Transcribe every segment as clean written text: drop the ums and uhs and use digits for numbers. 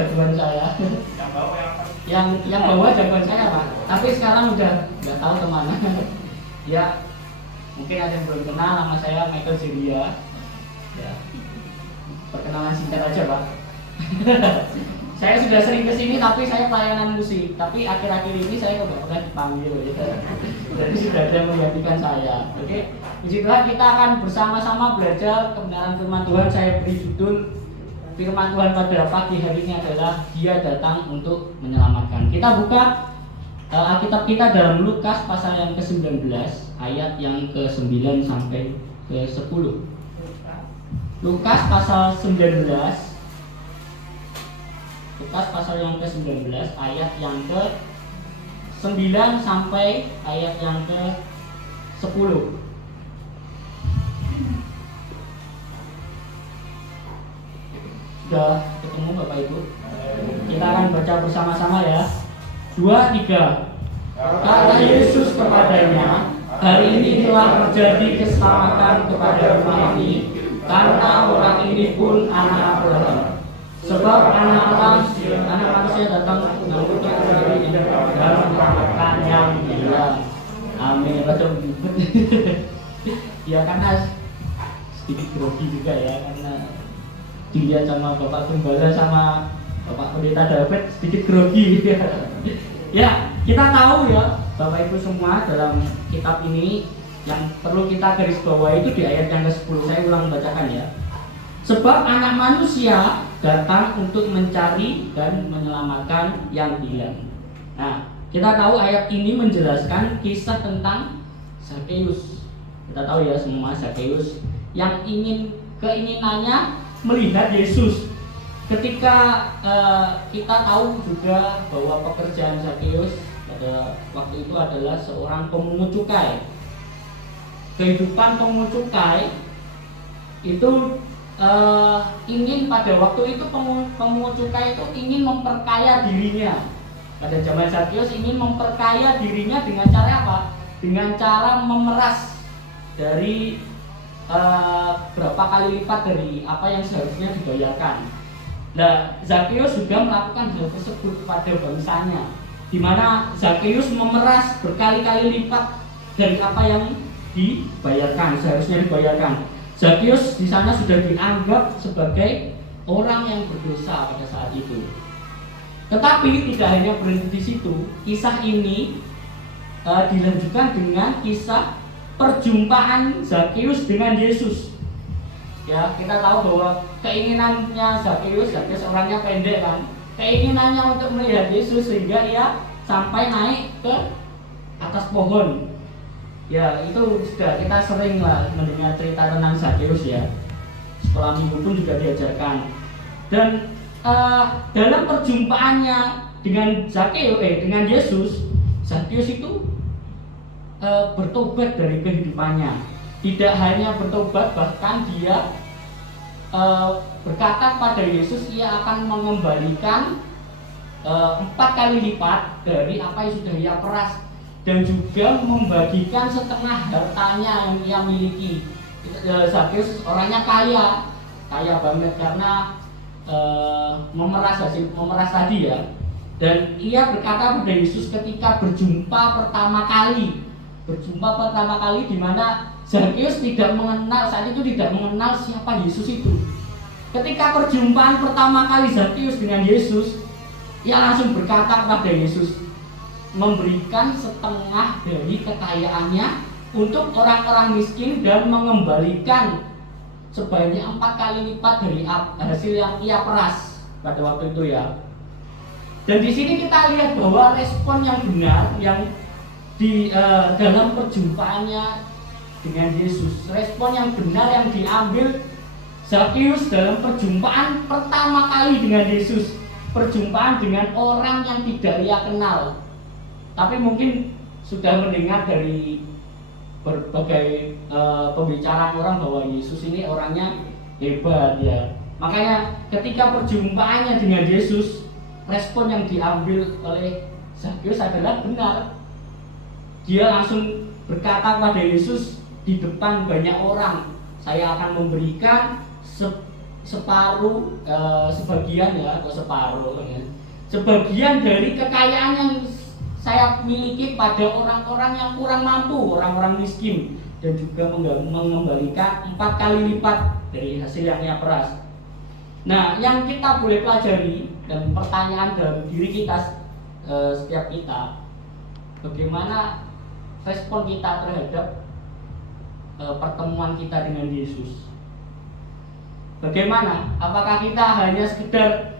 jagoan saya. Yang bawa jagoan saya Pak. Tapi sekarang udah nggak tahu kemana. Ya mungkin ada yang belum kenal, nama saya Michael Zeria. Ya perkenalan singkat aja Pak. Saya sudah sering kesini tapi saya pelayanan musik. Tapi akhir-akhir ini saya nggak pernah dipanggil. Ya. Jadi sudah ada yang menggantikan saya. Oke, disitulah kita akan bersama-sama belajar kebenaran firman Tuhan. Saya beri judul firman Tuhan pada pagi hari ini adalah Dia datang untuk menyelamatkan. Kita buka Alkitab kita dalam Lukas pasal yang ke-19 ayat yang ke-9 sampai ke-10. Lukas pasal 19, Lukas pasal yang ke-19 ayat yang ke-9 sampai ayat yang ke-10. Sudah ketemu Bapak Ibu? Kita akan baca bersama-sama ya. 2, 3. Kata Yesus kepadanya, hari ini telah terjadi keselamatan kepada rumah ini, karena orang ini pun anak Abraham. Sebab anak manusia datang untuk mencari dan menyelamatkan yang hilang. Amin. Baca ribet. Ya karena sedikit grogi juga ya, karena dilihat sama Bapak Gembala sama Bapak Pendeta David sedikit grogi. Ya, kita tahu ya Bapak Ibu semua dalam kitab ini yang perlu kita garis bawahi itu di ayat yang ke-10. Saya ulang bacakan ya. Sebab anak manusia datang untuk mencari dan menyelamatkan yang hilang. Nah, kita tahu ayat ini menjelaskan kisah tentang Zakeus. Kita tahu ya semua Zakeus yang keinginannya melihat Yesus. Ketika kita tahu juga bahwa pekerjaan Zakeus pada waktu itu adalah seorang pemungut cukai. Kehidupan pemungut cukai itu ingin pada waktu itu pemungut cukai itu ingin memperkaya dirinya. Pada zaman Zakeus ingin memperkaya dirinya dengan cara apa? Dengan cara memeras dari berapa kali lipat dari apa yang seharusnya dibayarkan. Nah, Zakeus juga melakukan hal tersebut kepada bangsanya, di mana Zakeus memeras berkali-kali lipat dari apa yang dibayarkan, seharusnya dibayarkan. Zakeus di sana sudah dianggap sebagai orang yang berdosa pada saat itu. Tetapi tidak hanya berhenti di situ, kisah ini dilanjutkan dengan kisah perjumpaan Zakeus dengan Yesus. Ya, kita tahu bahwa keinginannya Zakeus orangnya pendek kan, keinginannya untuk melihat Yesus sehingga ia sampai naik ke atas pohon. Ya, itu sudah kita sering lah mendengar cerita tentang Zakeus ya. Sekolah minggu pun juga diajarkan. Dan dalam perjumpaannya dengan dengan Yesus, Zakeus itu bertobat dari kehidupannya. Tidak hanya bertobat, bahkan dia berkata pada Yesus ia akan mengembalikan 4 kali lipat dari apa yang sudah ia peras, dan juga membagikan setengah hartanya yang ia miliki. Zakeus orangnya kaya banget karena memeras tadi ya. Dan ia berkata pada Yesus ketika berjumpa pertama kali di mana Zakeus saat itu tidak mengenal siapa Yesus itu. Ketika perjumpaan pertama kali Zakeus dengan Yesus, ia langsung berkata kepada Yesus, memberikan setengah dari kekayaannya untuk orang-orang miskin dan mengembalikan sebanyak 4 kali lipat dari hasil yang ia peras pada waktu itu ya. Dan di sini kita lihat bahwa respon yang benar yang di dalam perjumpaannya dengan Yesus, respon yang benar yang diambil Zakeus dalam perjumpaan pertama kali dengan Yesus, perjumpaan dengan orang yang tidak ia kenal, tapi mungkin sudah mendengar dari berbagai pembicaraan orang bahwa Yesus ini orangnya hebat ya. Makanya ketika perjumpaannya dengan Yesus, respon yang diambil oleh Zakeus adalah benar. Dia langsung berkata kepada Yesus di depan banyak orang, saya akan memberikan separuh, sebagian ya, atau separuh ya, sebagian dari kekayaan yang saya miliki pada orang-orang yang kurang mampu, orang-orang miskin, dan juga mengembalikan 4 kali lipat dari hasil yang ia peras. Nah, yang kita boleh pelajari dan pertanyaan dalam diri kita, setiap kita, bagaimana respon kita terhadap pertemuan kita dengan Yesus. Bagaimana? Apakah kita hanya sekedar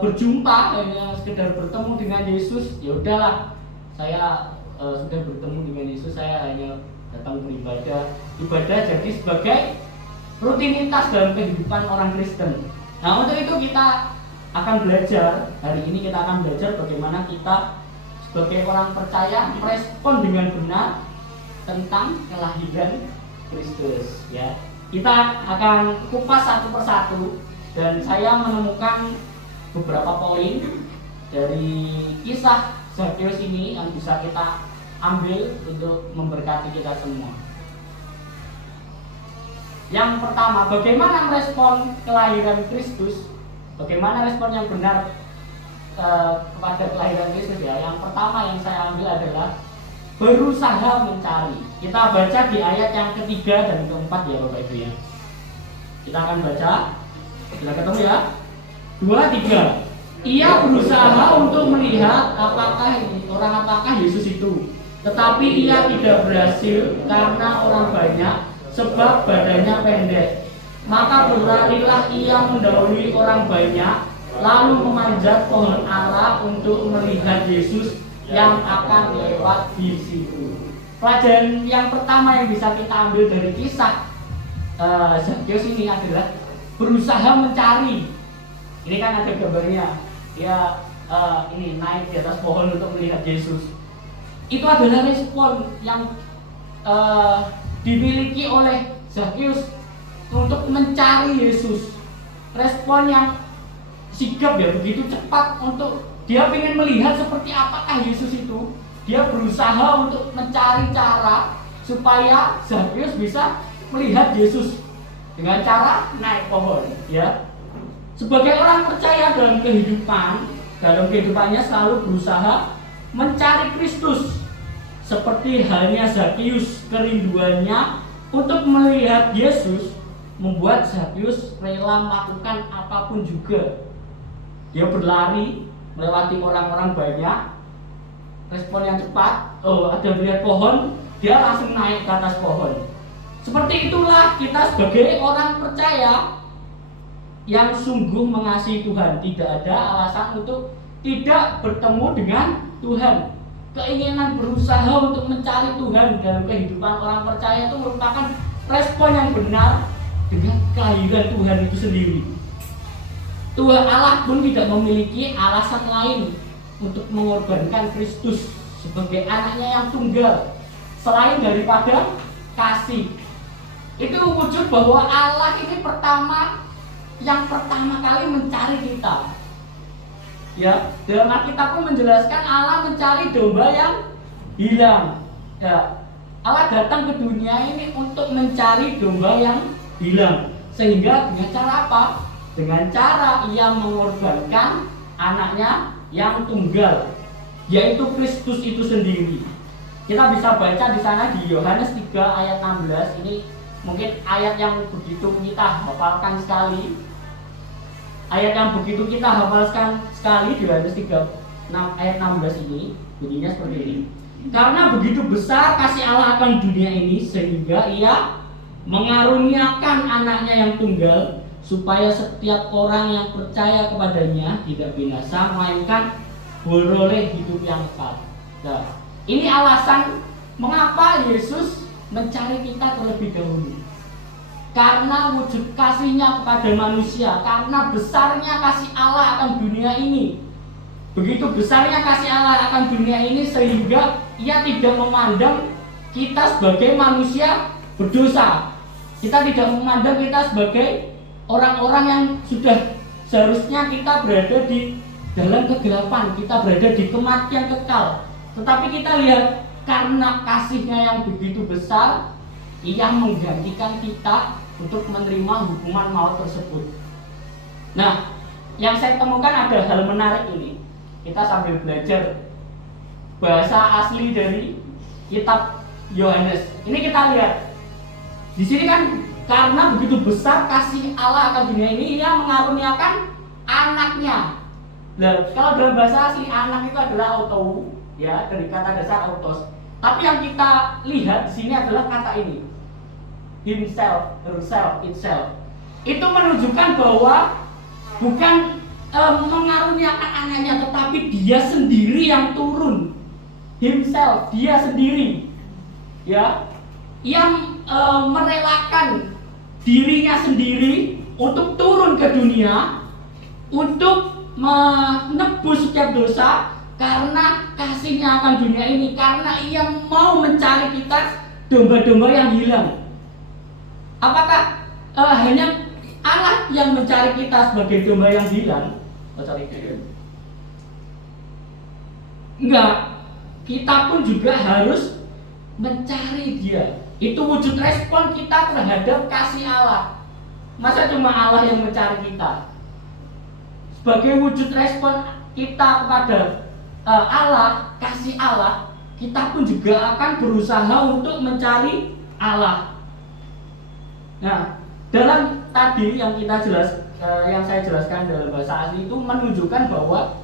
berjumpa, hanya sekedar bertemu dengan Yesus? Ya udahlah, saya sudah bertemu dengan Yesus, saya hanya datang beribadah. Ibadah jadi sebagai rutinitas dalam kehidupan orang Kristen. Nah, untuk itu kita akan belajar, hari ini kita akan belajar bagaimana kita sebagai orang percaya merespon dengan benar tentang kelahiran Kristus ya. Kita akan kupas satu persatu, dan saya menemukan beberapa poin dari kisah Zakheus ini yang bisa kita ambil untuk memberkati kita semua. Yang pertama, bagaimana merespon kelahiran Kristus? Bagaimana respon yang benar kepada kelahiran Kristus ya? Yang pertama yang saya ambil adalah berusaha mencari. Kita baca di ayat yang ketiga dan keempat ya Bapak Ibu ya. Kita akan baca. Sudah ketemu ya? 2, 3. Ia berusaha untuk melihat apakah Yesus itu. Tetapi ia tidak berhasil karena orang banyak, sebab badannya pendek. Maka berlarilah ia mendahului orang banyak, lalu memanjat pohon ara untuk melihat Yesus yang akan lewat di situ. Pelajaran yang pertama yang bisa kita ambil dari kisah Zakheus ini adalah berusaha mencari. Ini kan ada gambarnya, dia ini naik di atas pohon untuk melihat Yesus. Itu adalah respon yang dimiliki oleh Zakheus untuk mencari Yesus. Respon yang sigap ya, begitu cepat untuk dia ingin melihat seperti apakah Yesus itu. Dia berusaha untuk mencari cara supaya Zakheus bisa melihat Yesus dengan cara naik pohon ya. Sebagai orang percaya dalam kehidupannya selalu berusaha mencari Kristus. Seperti halnya Zakheus, kerinduannya untuk melihat Yesus membuat Zakheus rela melakukan apapun juga. Dia berlari melewati orang-orang banyak, respon yang cepat. Ada melihat pohon, dia langsung naik ke atas pohon. Seperti itulah kita sebagai orang percaya yang sungguh mengasihi Tuhan. Tidak ada alasan untuk tidak bertemu dengan Tuhan. Keinginan berusaha untuk mencari Tuhan dalam kehidupan orang percaya itu merupakan respon yang benar dengan kehadiran Tuhan itu sendiri. Tuhan Allah pun tidak memiliki alasan lain untuk mengorbankan Kristus sebagai anaknya yang tunggal selain daripada kasih. Itu wujud bahwa Allah ini yang pertama kali mencari kita. Ya, dalam Alkitab pun menjelaskan Allah mencari domba yang hilang. Ya, Allah datang ke dunia ini untuk mencari domba yang hilang. Sehingga dengan cara apa? Dengan cara ia mengorbankan anaknya yang tunggal, yaitu Kristus itu sendiri. Kita bisa baca di sana di Yohanes 3 ayat 16. Ini mungkin ayat yang begitu kita hafalkan sekali. Ayat yang begitu kita hafalkan sekali di Yohanes 3 ayat 16 ini bunyinya seperti ini. Karena begitu besar kasih Allah akan dunia ini, sehingga ia mengaruniakan anaknya yang tunggal, supaya setiap orang yang percaya kepadanya tidak binasa, melainkan beroleh hidup yang kekal. Nah, ini alasan mengapa Yesus mencari kita terlebih dahulu. Karena wujud kasihnya kepada manusia, karena besarnya kasih Allah akan dunia ini. Begitu besarnya kasih Allah akan dunia ini, sehingga ia tidak memandang kita sebagai manusia berdosa. Kita tidak memandang kita sebagai orang-orang yang sudah seharusnya kita berada di dalam kegelapan, kita berada di kematian kekal. Tetapi kita lihat karena kasihnya yang begitu besar, ia menggantikan kita untuk menerima hukuman maut tersebut. Nah, yang saya temukan ada hal menarik ini. Kita sambil belajar bahasa asli dari kitab Yohanes. Ini kita lihat. Di sini kan karena begitu besar kasih Allah akan dunia ini, Ia mengaruniakan anaknya. Nah, kalau dalam bahasa asli anak itu adalah auto, ya, dari kata dasar autos. Tapi yang kita lihat di sini adalah kata ini, himself, herself, itself. Itu menunjukkan bahwa bukan mengaruniakan anaknya, tetapi dia sendiri yang turun. Himself, dia sendiri, ya, yang merelakan dirinya sendiri untuk turun ke dunia untuk menebus setiap dosa karena kasihnya akan dunia ini, karena ia mau mencari kita domba-domba yang hilang. Apakah hanya Allah yang mencari kita sebagai domba yang hilang? Enggak, kita pun juga harus mencari Dia. Itu wujud respon kita terhadap kasih Allah. Masa cuma Allah yang mencari kita? Sebagai wujud respon kita kepada Allah, kasih Allah, kita pun juga akan berusaha untuk mencari Allah. Nah, dalam tadi yang yang saya jelaskan dalam bahasa asli itu menunjukkan bahwa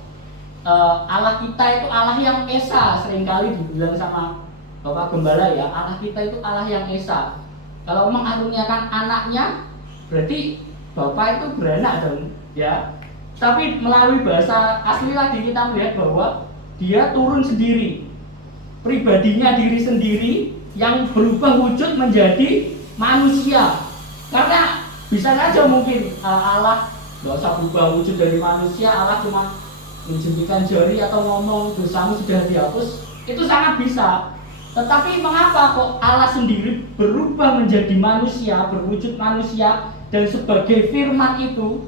Allah kita itu Allah yang esa. Seringkali dibilang sama Bapak Gembala, ya, Allah kita itu Allah yang esa. Kalau mengaruniakan anaknya, berarti Bapak itu beranak dong, ya. Tapi melalui bahasa asli tadi kita melihat bahwa Dia turun sendiri, pribadinya diri sendiri yang berubah wujud menjadi manusia. Karena bisa saja mungkin Allah nggak usah berubah wujud dari manusia, Allah cuma menjentikan jari atau ngomong dosamu sudah dihapus, itu sangat bisa. Tetapi mengapa kok Allah sendiri berubah menjadi manusia, berwujud manusia, dan sebagai firman itu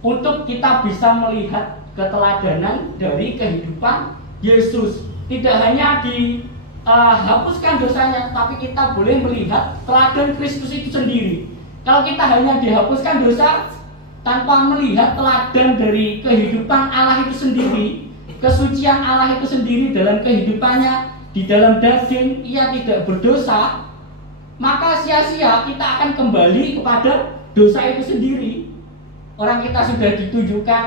untuk kita bisa melihat keteladanan dari kehidupan Yesus. Tidak hanya dihapuskan dosanya, tapi kita boleh melihat teladan Kristus itu sendiri. Kalau kita hanya dihapuskan dosa tanpa melihat teladan dari kehidupan Allah itu sendiri, kesucian Allah itu sendiri dalam kehidupannya, di dalam daging Ia tidak berdosa, maka sia-sia kita akan kembali kepada dosa itu sendiri. Orang kita sudah ditunjukkan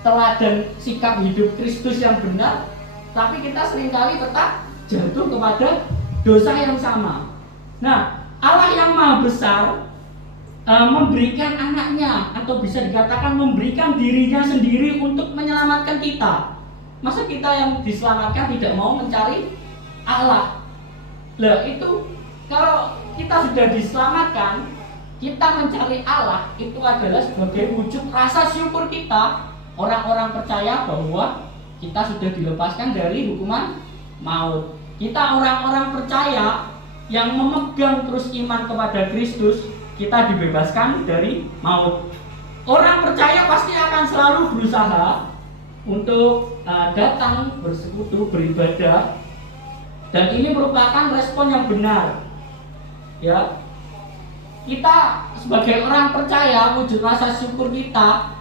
teladan sikap hidup Kristus yang benar, tapi kita seringkali tetap jatuh kepada dosa yang sama. Nah, Allah yang maha besar memberikan anaknya, atau bisa dikatakan memberikan dirinya sendiri untuk menyelamatkan kita. Masa kita yang diselamatkan tidak mau mencari Allah? Lah, itu kalau kita sudah diselamatkan, kita mencari Allah itu adalah sebagai wujud rasa syukur kita, orang-orang percaya bahwa kita sudah dilepaskan dari hukuman maut. Kita orang-orang percaya yang memegang terus iman kepada Kristus, kita dibebaskan dari maut. Orang percaya pasti akan selalu berusaha untuk datang bersekutu, beribadah, dan ini merupakan respon yang benar. Ya, kita sebagai orang percaya, wujud rasa syukur kita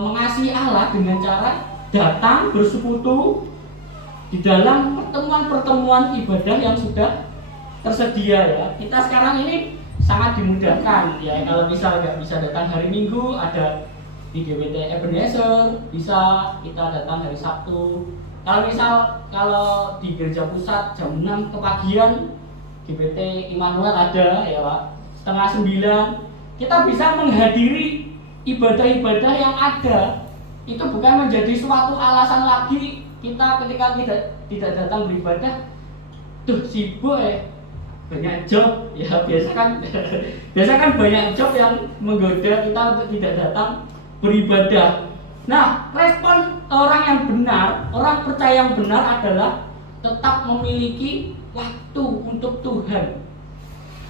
mengasihi Allah dengan cara datang bersekutu di dalam pertemuan-pertemuan ibadah yang sudah tersedia, ya. Kita sekarang ini sangat dimudahkan, ya. Kalau misal nggak bisa datang hari Minggu, ada di GBT Ebenezer, bisa kita datang hari Sabtu. Kalau di gereja pusat jam 6 kepagian, GBT Immanuel ada, ya Pak, setengah 9. Kita bisa menghadiri ibadah-ibadah yang ada. Itu bukan menjadi suatu alasan lagi kita ketika tidak datang beribadah, tuh sibuk ya, banyak job, ya. biasa kan banyak job yang menggoda kita untuk tidak datang beribadah. Nah, respon orang yang benar, orang percaya yang benar adalah tetap memiliki waktu untuk Tuhan.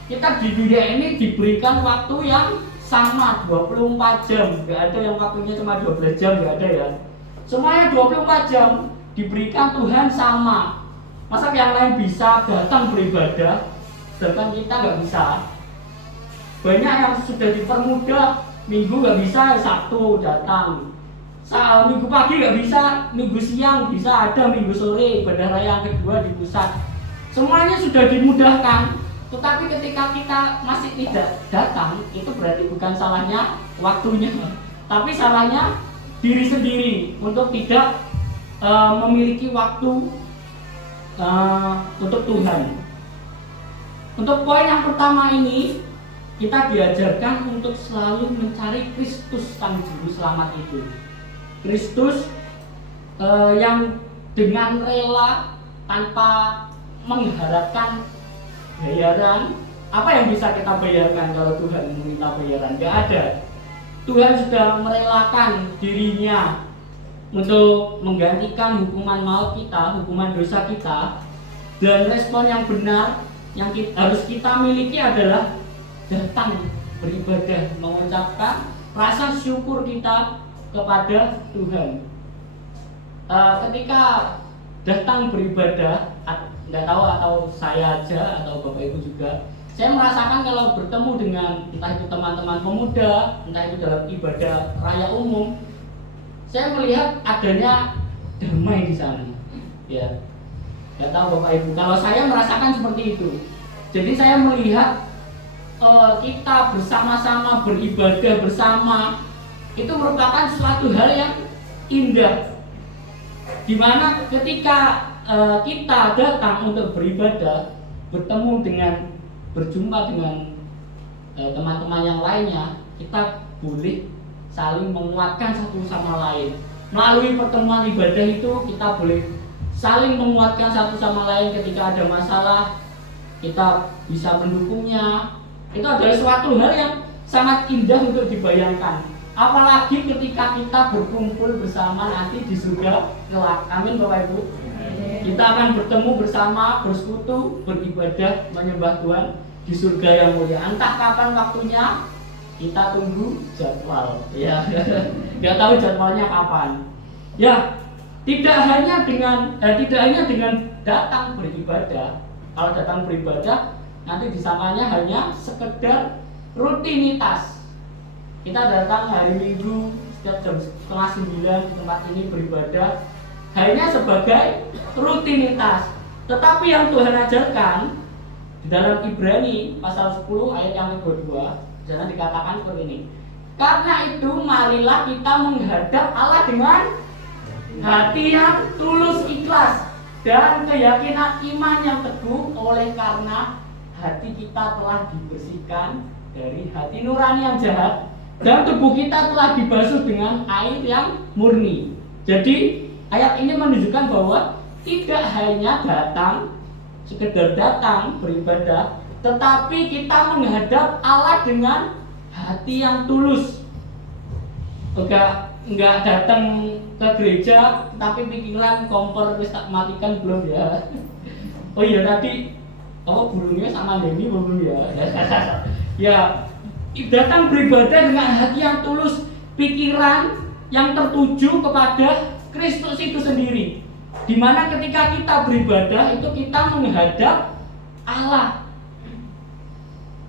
Kita di dunia ini diberikan waktu yang sama 24 jam, nggak ada yang waktunya cuma 12 jam, nggak ada, ya. Semuanya 24 jam diberikan Tuhan sama. Masa yang lain bisa datang beribadah, sedangkan kita nggak bisa? banyak yang sudah dipermudah, Minggu nggak bisa, Sabtu datang. Minggu pagi nggak bisa, Minggu siang bisa, ada Minggu sore ibadah raya yang kedua di pusat. Semuanya sudah dimudahkan. Tetapi ketika kita masih tidak datang, itu berarti bukan salahnya waktunya, tapi salahnya diri sendiri untuk tidak memiliki waktu untuk Tuhan. Untuk poin yang pertama ini, kita diajarkan untuk selalu mencari Kristus Sang Juru Selamat itu. Kristus yang dengan rela tanpa mengharapkan bayaran. Apa yang bisa kita bayarkan kalau Tuhan meminta bayaran? Tidak ada. Tuhan sudah merelakan dirinya untuk menggantikan hukuman maut kita, hukuman dosa kita. Dan respon yang benar yang harus kita miliki adalah datang beribadah, mengucapkan rasa syukur kita kepada Tuhan. Ketika datang beribadah, nggak tahu atau saya aja atau Bapak Ibu juga, saya merasakan kalau bertemu dengan entah itu teman-teman pemuda, entah itu dalam ibadah raya umum, saya melihat adanya damai di sana. Ya, nggak tahu Bapak Ibu. Kalau saya merasakan seperti itu. Jadi saya melihat kita bersama-sama beribadah bersama itu merupakan suatu hal yang indah. Dimana ketika kita datang untuk beribadah, berjumpa dengan teman-teman yang lainnya, kita boleh saling menguatkan satu sama lain. Melalui pertemuan ibadah itu kita boleh saling menguatkan satu sama lain. Ketika ada masalah, kita bisa mendukungnya. Itu adalah suatu hal yang sangat indah untuk dibayangkan. Apalagi ketika kita berkumpul bersama nanti di surga kelak. Amin Bapak Ibu. Kita akan bertemu bersama, bersekutu, beribadah, menyembah Tuhan di surga yang mulia. Entah kapan waktunya, kita tunggu jadwal. Ya, nggak tahu jadwalnya kapan. Ya, tidak hanya dengan datang beribadah. Kalau datang beribadah, nanti disangkanya hanya sekedar rutinitas. Kita datang hari Minggu setiap jam 8:30 di tempat ini beribadah hanya sebagai rutinitas. Tetapi yang Tuhan ajarkan di dalam Ibrani pasal 10 ayat yang kedua, jangan dikatakan seperti ini. Karena itu marilah kita menghadap Allah dengan hati yang tulus ikhlas dan keyakinan iman yang teguh, oleh karena hati kita telah dibersihkan dari hati nurani yang jahat dan tubuh kita telah dibasuh dengan air yang murni. Jadi ayat ini menunjukkan bahwa tidak hanya sekedar datang beribadah, tetapi kita menghadap Allah dengan hati yang tulus. Enggak datang ke gereja tapi pikiran kompor wis tak matikan belum ya. Oh iya tadi burungnya sama Demi belum ya. Ya, datang beribadah dengan hati yang tulus, pikiran yang tertuju kepada Kristus itu sendiri. Dimana ketika kita beribadah itu kita menghadap Allah.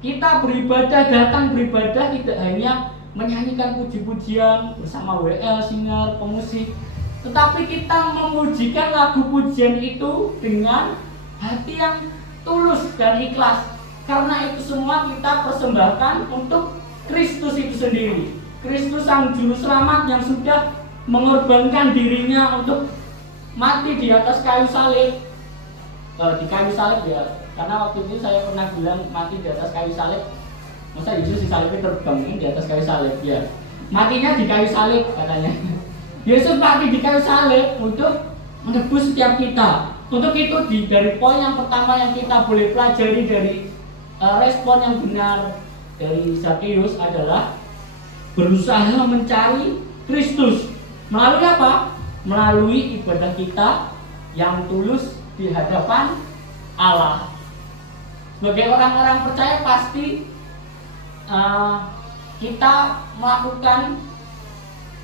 Kita beribadah, datang beribadah tidak hanya menyanyikan puji-pujian bersama WL, singer, pemusik, tetapi kita memujikan lagu pujian itu dengan hati yang tulus dan ikhlas. Karena itu semua kita persembahkan untuk Kristus itu sendiri. Kristus Sang Juru Selamat yang sudah mengorbankan dirinya untuk mati di atas kayu salib. Di kayu salib ya, karena waktu itu saya pernah bilang mati di atas kayu salib. Masa Yesus disalibnya terbang di atas kayu salib ya. Matinya di kayu salib katanya. Yesus mati di kayu salib untuk menebus setiap kita. Untuk itu dari poin yang pertama yang kita boleh pelajari dari respon yang benar dari Zakheus adalah berusaha mencari Kristus. Melalui apa? Melalui ibadah kita yang tulus di hadapan Allah. Sebagai orang-orang percaya pasti kita melakukan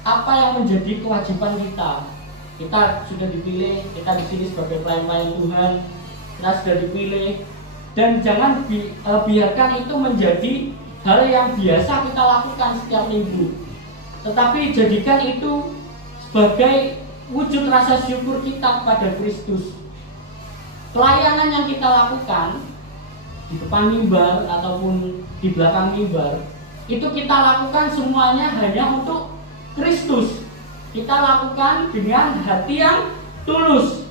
apa yang menjadi kewajiban kita. Kita sudah dipilih, kita di sini sebagai pelayan-pelayan Tuhan, kita sudah dipilih, dan jangan biarkan itu menjadi hal yang biasa kita lakukan setiap minggu. Tetapi jadikan itu sebagai wujud rasa syukur kita kepada Kristus. Pelayanan yang kita lakukan di depan mimbar ataupun di belakang mimbar, itu kita lakukan semuanya hanya untuk Kristus. Kita lakukan dengan hati yang tulus,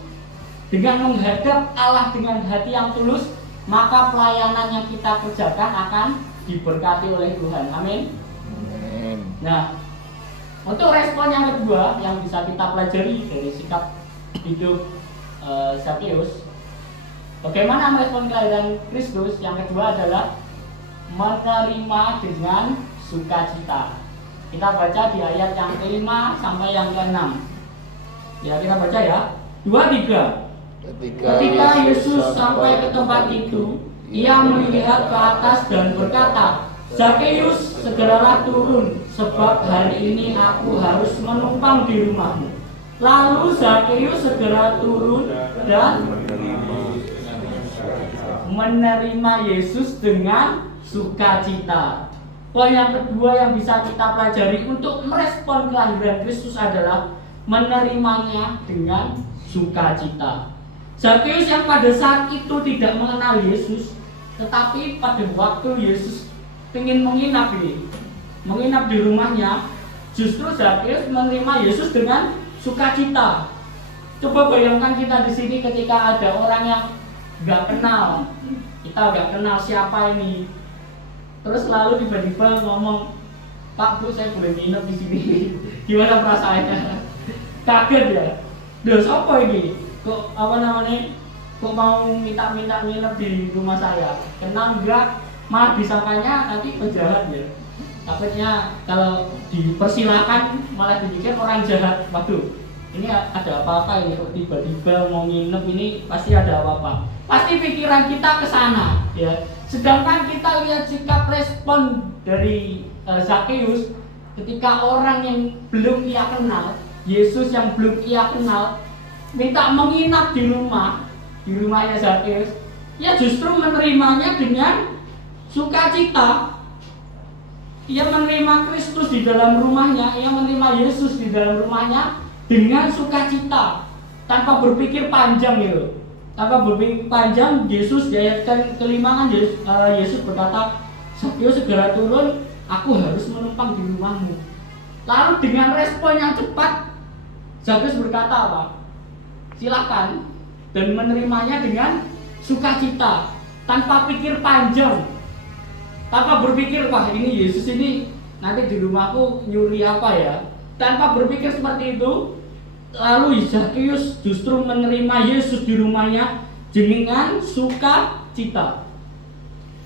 dengan menghadap Allah dengan hati yang tulus, maka pelayanan yang kita kerjakan akan diberkati oleh Tuhan. Amin. Nah, untuk respon yang kedua yang bisa kita pelajari dari sikap hidup Zakeus, bagaimana merespon kelahiran Kristus? Yang kedua adalah menerima dengan sukacita. Kita baca di ayat yang ke-5 sampai yang ke-6. Ya, kita baca ya. 2-3. Ketika Yesus sampai ke tempat itu, ia melihat ke atas dan berkata, "Zakeus, segeralah turun, sebab hari ini aku harus menumpang di rumahmu." Lalu Zakeus segera turun dan menerima Yesus dengan sukacita. Poin yang kedua yang bisa kita pelajari untuk merespon kelahiran Kristus adalah menerimanya dengan sukacita. Zakeus yang pada saat itu tidak mengenal Yesus, tetapi pada waktu Yesus ingin menginap di rumahnya, justru Zakeus menerima Yesus dengan sukacita. Coba bayangkan kita di sini ketika ada orang yang nggak kenal, kita nggak kenal siapa ini, terus lalu tiba-tiba ngomong, "Pak, Bu, saya boleh nginep di sini." Gimana perasaannya? Kaget ya. Duh, siapa ini? Kok kok mau minta nginep di rumah saya? Kenal enggak? Malah disangkanya nanti penjahat ya. Takutnya kalau dipersilakan malah dipikir orang jahat. Waduh, ini ada apa-apa ini, kok tiba-tiba mau nginep ini, pasti ada apa-apa. Pasti pikiran kita ke sana ya. Sedangkan kita lihat sikap respon dari Zakeus ketika orang yang belum ia kenal, Yesus yang belum ia kenal, minta menginap di rumahnya Zakeus, ia justru menerimanya dengan sukacita. Ia menerima Kristus di dalam rumahnya, ia menerima Yesus di dalam rumahnya dengan sukacita, tanpa berpikir panjang gitu. Tanpa berpikir panjang, Yesus di ayat ke-5 kan Yesus berkata, "Zakeus, segera turun, aku harus menumpang di rumahmu." Lalu dengan respon yang cepat, Zakeus berkata apa? Silakan, dan menerimanya dengan sukacita, tanpa pikir panjang, tanpa berpikir, "Wah, ini Yesus ini nanti di rumahku nyuri apa ya?" Tanpa berpikir seperti itu, lalu Zakeus justru menerima Yesus di rumahnya dengan sukacita.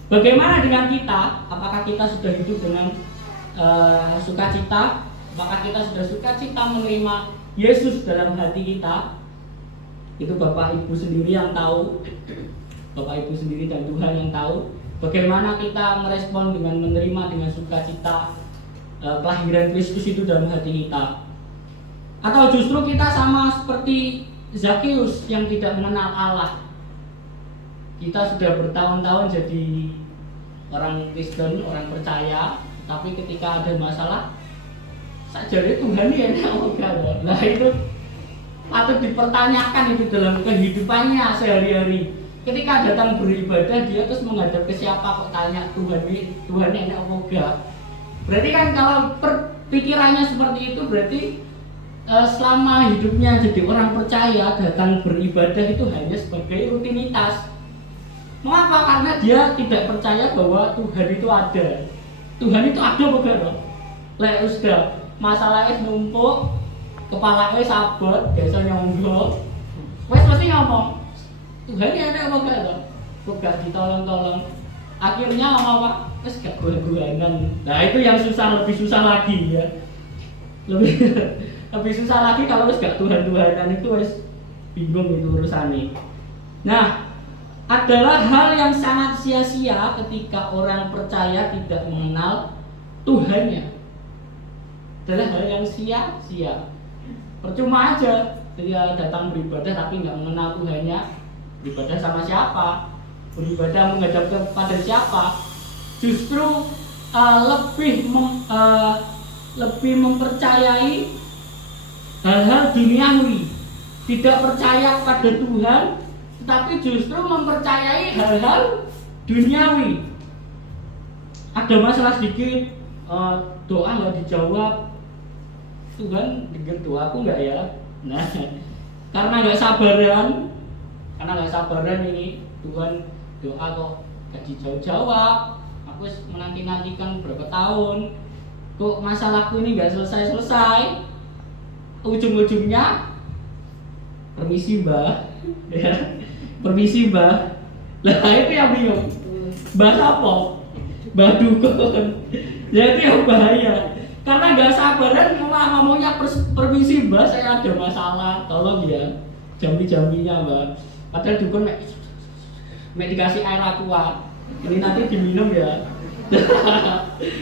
Bagaimana dengan kita? Apakah kita sudah hidup dengan sukacita? Apakah kita sudah sukacita menerima Yesus dalam hati kita? Itu Bapak Ibu sendiri yang tahu. Bapak Ibu sendiri dan Tuhan yang tahu bagaimana kita merespon dengan menerima dengan sukacita kelahiran Kristus itu dalam hati kita. Atau justru kita sama seperti Zakeus yang tidak mengenal Allah. Kita sudah bertahun-tahun jadi orang Kristen, orang percaya, tapi ketika ada masalah, sajane Tuhan ini enak enggak. Nah, itu patut dipertanyakan itu dalam kehidupannya sehari-hari. Ketika datang beribadah, dia terus menghadap ke siapa kok tanya Tuhan ini enak apa enggak. Berarti kan kalau pikirannya seperti itu, berarti selama hidupnya jadi orang percaya, datang beribadah itu hanya sebagai rutinitas. Mengapa? Karena dia tidak percaya bahwa Tuhan itu ada. Tuhan itu ada begitu. Lek sudah masalahnya numpuk, kepala wis abot, biasa nyonggo, wis mesti ngomong, "Tuhan ini ada apa gak toh? Kok gak ditolong-tolong?" Akhirnya apa? Wis gak gua-guanan. Nah, itu yang lebih susah lagi ya. Lebih susah lagi kalau wis gak Tuhan-Tuhanan, itu wis bingung itu urusannya. Nah, adalah hal yang sangat sia-sia ketika orang percaya tidak mengenal Tuhannya. Adalah hal yang sia-sia. Percuma aja dia datang beribadah tapi nggak mengenal Tuhannya. Beribadah sama siapa? Beribadah menghadap kepada siapa? Justru lebih mempercayai hal-hal duniawi, tidak percaya pada Tuhan, tetapi justru mempercayai hal-hal duniawi. Ada masalah sedikit, doa nggak dijawab, Tuhan dengar doaku nggak ya? Nah, karena nggak sabaran ini, Tuhan doa kok gak dijawab. Aku menanti-nantikan berapa tahun, kok masalahku ini nggak selesai. Ujung-ujungnya permisi mbah, ya, permisi mbah. Lah itu yang bingung, mbah apa? Mbah dukun. Jadi yang bahaya, karena nggak sabaran ngomongnya permisi mbah, saya ada masalah, tolong ya jambi-jambinya mbah. Padahal dukun mek dikasih air aqua, ini nanti diminum ya.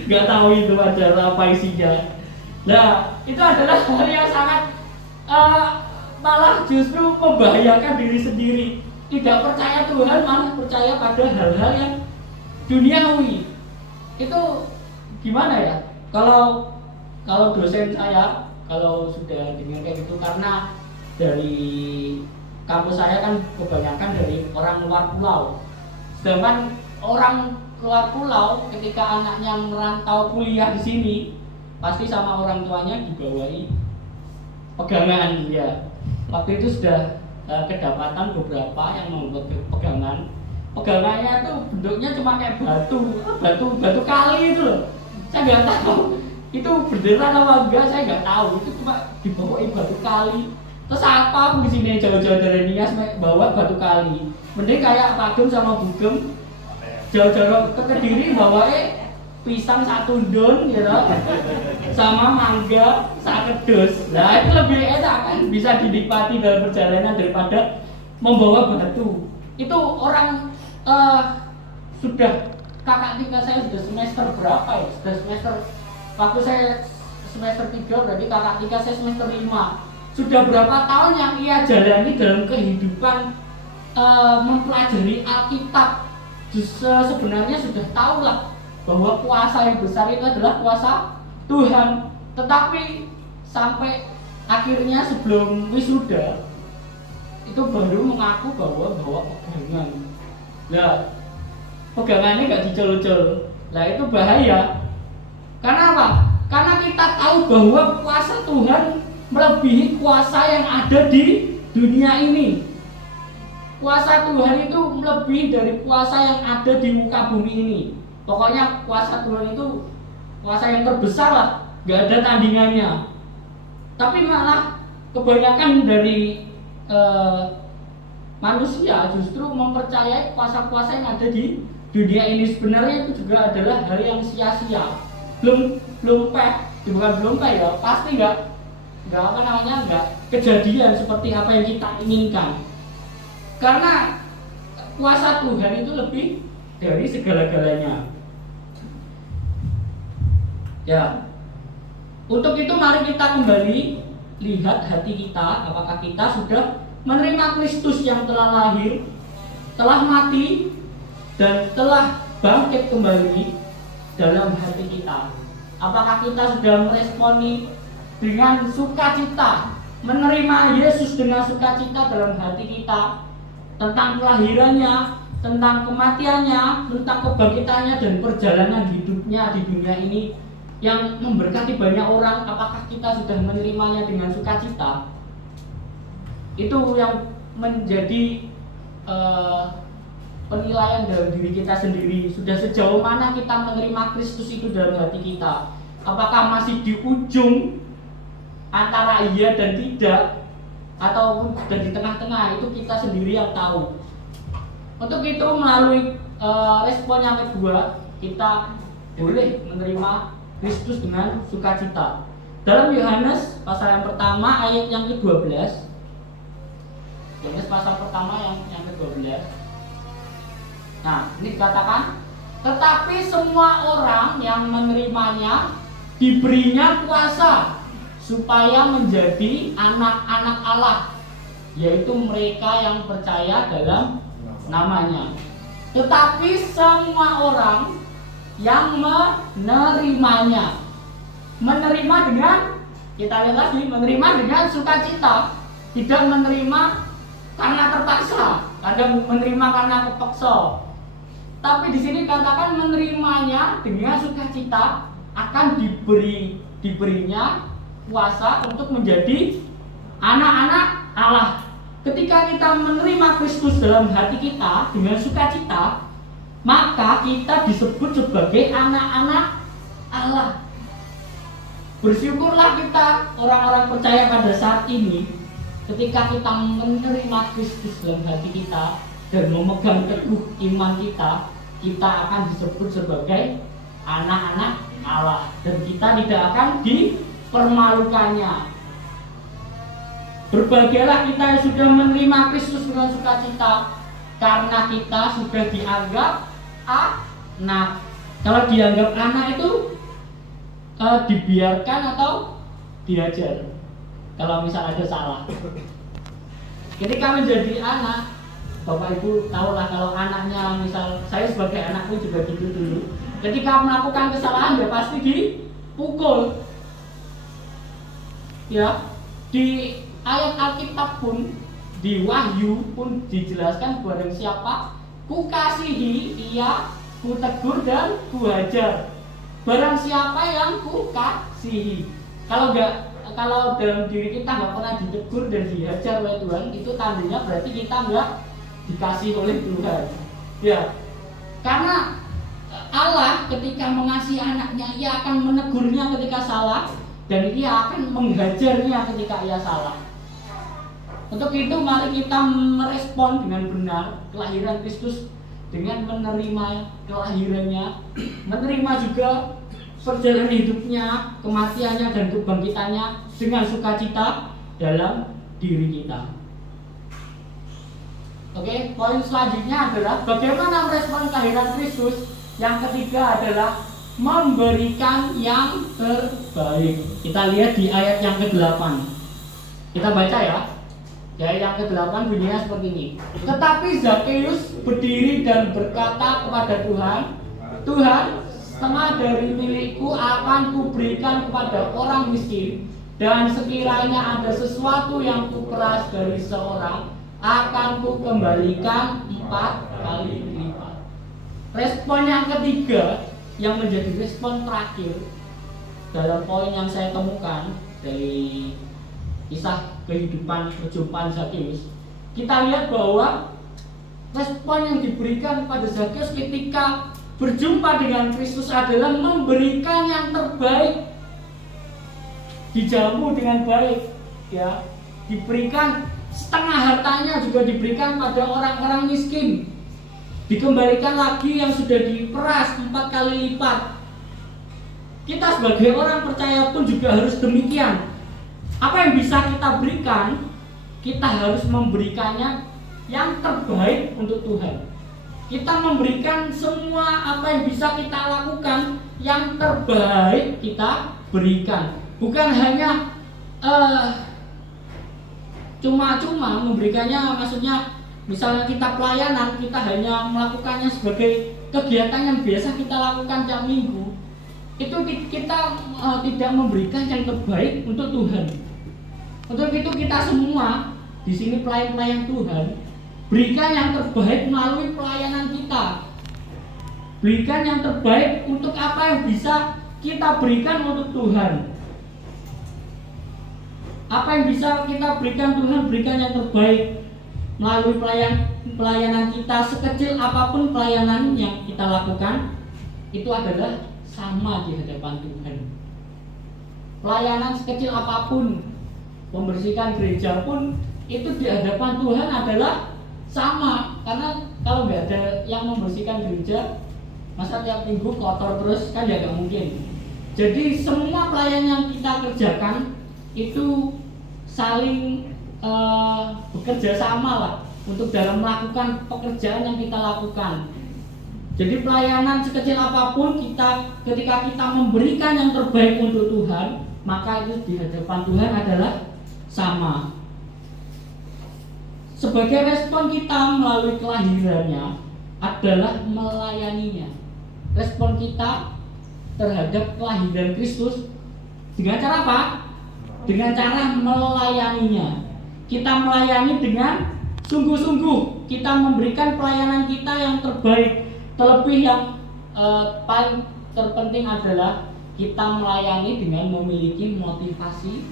Nggak tahu itu ada apa isinya. Nah, itu adalah hal yang sangat malah justru membahayakan diri sendiri. Tidak percaya Tuhan, malah percaya pada hal-hal yang duniawi. Itu gimana ya? Kalau dosen saya, kalau sudah dengar kayak gitu, karena dari kampus saya kan kebanyakan dari orang luar pulau. Sedangkan orang luar pulau ketika anaknya merantau kuliah di sini, pasti sama orang tuanya dibawahi pegangan ya. Waktu itu sudah kedapatan beberapa yang membuat pegangan. Pegangannya tuh bentuknya cuma kayak batu kali itu loh. Saya nggak tahu itu beneran apa enggak, saya nggak tahu. Itu cuma dibawahi batu kali. Terus apa aku di sini jauh-jauh dari Nias bawa batu kali. Mending kayak Pagem sama Bugem jauh-jauh ke Kediri bawa pisang satu don gitu, sama mangga sakedus. Nah itu lebih enak kan, bisa dinikmati dalam perjalanan daripada membawa batu. Itu orang sudah kakak tingkat saya sudah semester berapa ya? Sudah semester, waktu saya semester 3 berarti kakak tingkat saya semester 5. Sudah berapa tahun yang ia jalani dalam kehidupan mempelajari Alkitab. Sebenarnya sudah tahu lah bahwa kuasa yang besar itu adalah kuasa Tuhan, tetapi sampai akhirnya sebelum wisuda itu baru mengaku bahwa pegangan. Nah, pegangannya nggak dicel-cel. Nah itu bahaya. Karena apa? Karena kita tahu bahwa kuasa Tuhan melebihi kuasa yang ada di dunia ini. Kuasa Tuhan itu melebihi dari kuasa yang ada di muka bumi ini. Pokoknya kuasa Tuhan itu kuasa yang terbesar lah, gak ada tandingannya. Tapi malah kebanyakan dari manusia justru mempercayai kuasa-kuasa yang ada di dunia ini. Sebenarnya itu juga adalah hal yang sia-sia. Belum ya, pasti nggak kejadian seperti apa yang kita inginkan. Karena kuasa Tuhan itu lebih dari segala-galanya. Ya, untuk itu mari kita kembali lihat hati kita, apakah kita sudah menerima Kristus yang telah lahir, telah mati, dan telah bangkit kembali dalam hati kita. Apakah kita sudah meresponi dengan sukacita, menerima Yesus dengan sukacita dalam hati kita, tentang kelahirannya, tentang kematiannya, tentang kebangkitannya, dan perjalanan hidupnya di dunia ini yang memberkati banyak orang. Apakah kita sudah menerimanya dengan sukacita? Itu yang menjadi penilaian dalam diri kita sendiri. Sudah sejauh mana kita menerima Kristus itu dalam hati kita? Apakah masih di ujung antara iya dan tidak, ataupun sudah di tengah-tengah? Itu kita sendiri yang tahu. Untuk itu melalui respon yang kedua, kita boleh menerima Kristus dengan sukacita. Dalam Yohanes pasal yang pertama ayat yang ke-12. Yohanes pasal pertama yang ke-12. Nah, ini dikatakan, tetapi semua orang yang menerimanya diberinya kuasa supaya menjadi anak-anak Allah, yaitu mereka yang percaya dalam namanya. Tetapi semua orang yang menerimanya. Menerima dengan, kita lihat lagi, menerima dengan sukacita, tidak menerima karena terpaksa, kadang menerima karena terpaksa. Tapi di sini katakan menerimanya dengan sukacita, akan diberinya kuasa untuk menjadi anak-anak Allah. Ketika kita menerima Kristus dalam hati kita dengan sukacita, maka kita disebut sebagai anak-anak Allah. Bersyukurlah kita orang-orang percaya pada saat ini, ketika kita menerima Kristus dalam hati kita dan memegang teguh iman kita, kita akan disebut sebagai anak-anak Allah dan kita tidak akan dipermalukannya. Berbahagialah kita yang sudah menerima Kristus dengan sukacita, karena kita sudah dianggap anak. Kalau dianggap anak itu dibiarkan atau diajar. Kalau misal ada salah, ketika menjadi anak, Bapak Ibu tahulah kalau anaknya, misal saya sebagai anakku juga gitu dulu. Ketika melakukan kesalahan ya pasti dipukul. Ya, di ayat Alkitab pun, di Wahyu pun dijelaskan barang siapa ku kasihi, ia ku tegur dan ku hajar. Barang siapa yang ku kasihi. Kalau dalam diri kita nggak pernah ditegur dan dihajar oleh Tuhan, itu tandanya berarti kita nggak dikasih oleh Tuhan. Ya, karena Allah ketika mengasihi anaknya, ia akan menegurnya ketika salah dan ia akan menghajarnya ketika ia salah. Untuk itu mari kita merespon dengan benar kelahiran Kristus dengan menerima kelahirannya, menerima juga perjalanan hidupnya, kematiannya dan kebangkitannya dengan sukacita dalam diri kita. Oke, poin selanjutnya adalah bagaimana merespon kelahiran Kristus. Yang ketiga adalah memberikan yang terbaik. Kita lihat di ayat yang ke-8. Kita baca ya. Di ayat yang ke-8 bunyinya seperti ini. Tetapi Zakheus berdiri dan berkata kepada Tuhan, Tuhan, setengah dari milikku akan kuberikan kepada orang miskin, dan sekiranya ada sesuatu yang kuperas dari seorang, akan kukembalikan 4 kali lipat. Respon yang ketiga yang menjadi respon terakhir dalam poin yang saya temukan dari kisah kehidupan perjumpaan Zakheus, kita lihat bahwa respon yang diberikan kepada Zakheus ketika berjumpa dengan Kristus adalah memberikan yang terbaik, dijamu dengan baik, ya, diberikan setengah hartanya juga diberikan pada orang-orang miskin, dikembalikan lagi yang sudah diperas 4 kali lipat. Kita sebagai orang percaya pun juga harus demikian. Apa yang bisa kita berikan, kita harus memberikannya yang terbaik untuk Tuhan. Kita memberikan semua apa yang bisa kita lakukan, yang terbaik kita berikan. Bukan hanya cuma-cuma memberikannya, maksudnya misalnya kita pelayanan, kita hanya melakukannya sebagai kegiatan yang biasa kita lakukan tiap minggu. Itu kita tidak memberikan yang terbaik untuk Tuhan. Untuk itu kita semua di sini pelayan-pelayan Tuhan, berikan yang terbaik melalui pelayanan kita. Berikan yang terbaik untuk apa yang bisa kita berikan untuk Tuhan. Apa yang bisa kita berikan Tuhan, berikan yang terbaik melalui pelayanan kita. Sekecil apapun pelayanan yang kita lakukan, itu adalah sama di hadapan Tuhan. Pelayanan sekecil apapun, membersihkan gereja pun, itu di hadapan Tuhan adalah sama. Karena kalau nggak ada yang membersihkan gereja, masa tiap minggu kotor terus, kan ya nggak mungkin. Jadi semua pelayanan yang kita kerjakan itu saling bekerja sama lah untuk dalam melakukan pekerjaan yang kita lakukan. Jadi pelayanan sekecil apapun, ketika kita memberikan yang terbaik untuk Tuhan, maka itu di hadapan Tuhan adalah sama. Sebagai respon kita melalui kelahirannya adalah melayaninya. respon kita terhadap kelahiran Kristus dengan cara apa? Dengan cara melayaninya. Kita melayani dengan sungguh-sungguh. Kita memberikan pelayanan kita yang terbaik. Terlebih yang paling terpenting adalah kita melayani dengan memiliki motivasi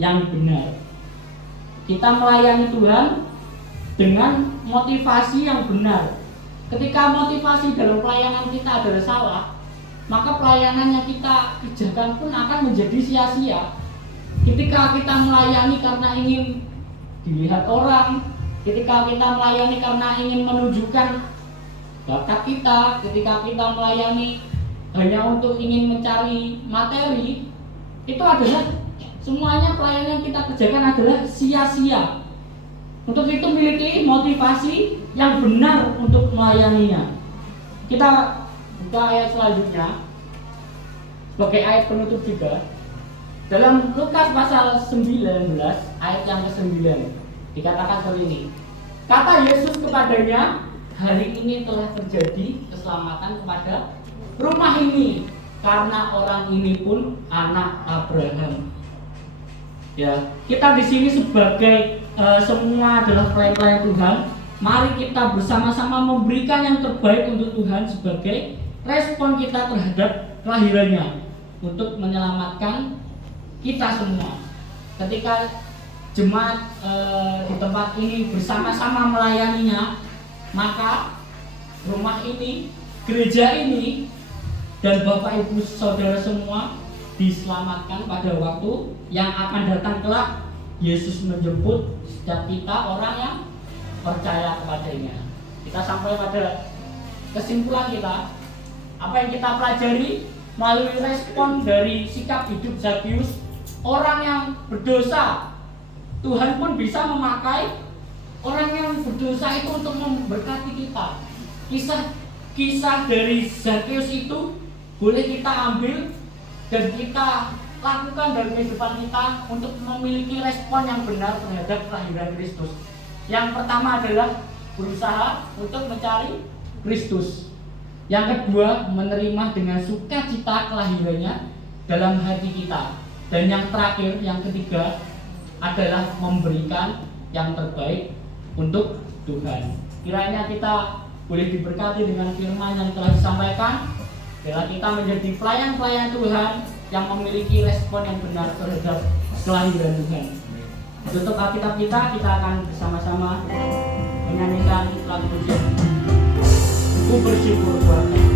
yang benar. Kita melayani Tuhan dengan motivasi yang benar. Ketika motivasi dalam pelayanan kita adalah salah, maka pelayanan yang kita kerjakan pun akan menjadi sia-sia. Ketika kita melayani karena ingin dilihat orang, ketika kita melayani karena ingin menunjukkan bakat kita, ketika kita melayani hanya untuk ingin mencari materi, itu adalah semuanya pelayanan yang kita kerjakan adalah sia-sia. Untuk itu miliki motivasi yang benar untuk melayaninya. Kita buka ayat selanjutnya sebagai ayat penutup juga. Dalam Lukas pasal 19 ayat yang ke-9 dikatakan seperti ini. Kata Yesus kepadanya, hari ini telah terjadi keselamatan kepada rumah ini, karena orang ini pun anak Abraham. Ya, kita di sini sebagai semua adalah pelayan-pelayan Tuhan. Mari kita bersama-sama memberikan yang terbaik untuk Tuhan sebagai respon kita terhadap kelahirannya untuk menyelamatkan kita semua. Ketika jemaat di tempat ini bersama-sama melayaninya, maka rumah ini, gereja ini, dan Bapak Ibu Saudara semua diselamatkan pada waktu yang akan datang kelak. Yesus menjemput setiap kita orang yang percaya kepadanya. Kita sampai pada kesimpulan kita. Apa yang kita pelajari melalui respon dari sikap hidup Zakius, orang yang berdosa, Tuhan pun bisa memakai orang yang berdosa itu untuk memberkati kita. Kisah dari Zakius itu boleh kita ambil dan kita lakukan dalam kehidupan kita untuk memiliki respon yang benar terhadap kelahiran Kristus. Yang pertama adalah berusaha untuk mencari Kristus. Yang kedua, menerima dengan sukacita kelahirannya dalam hati kita. Dan yang terakhir, yang ketiga adalah memberikan yang terbaik untuk Tuhan. Kiranya kita boleh diberkati dengan firman yang telah disampaikan. Bila kita menjadi pelayan-pelayan Tuhan yang memiliki respon yang benar terhadap kelahiran Tuhan. Untuk Alkitab kita akan bersama-sama menyanyikan lagu pujian. Ku bersyukur Tuhan.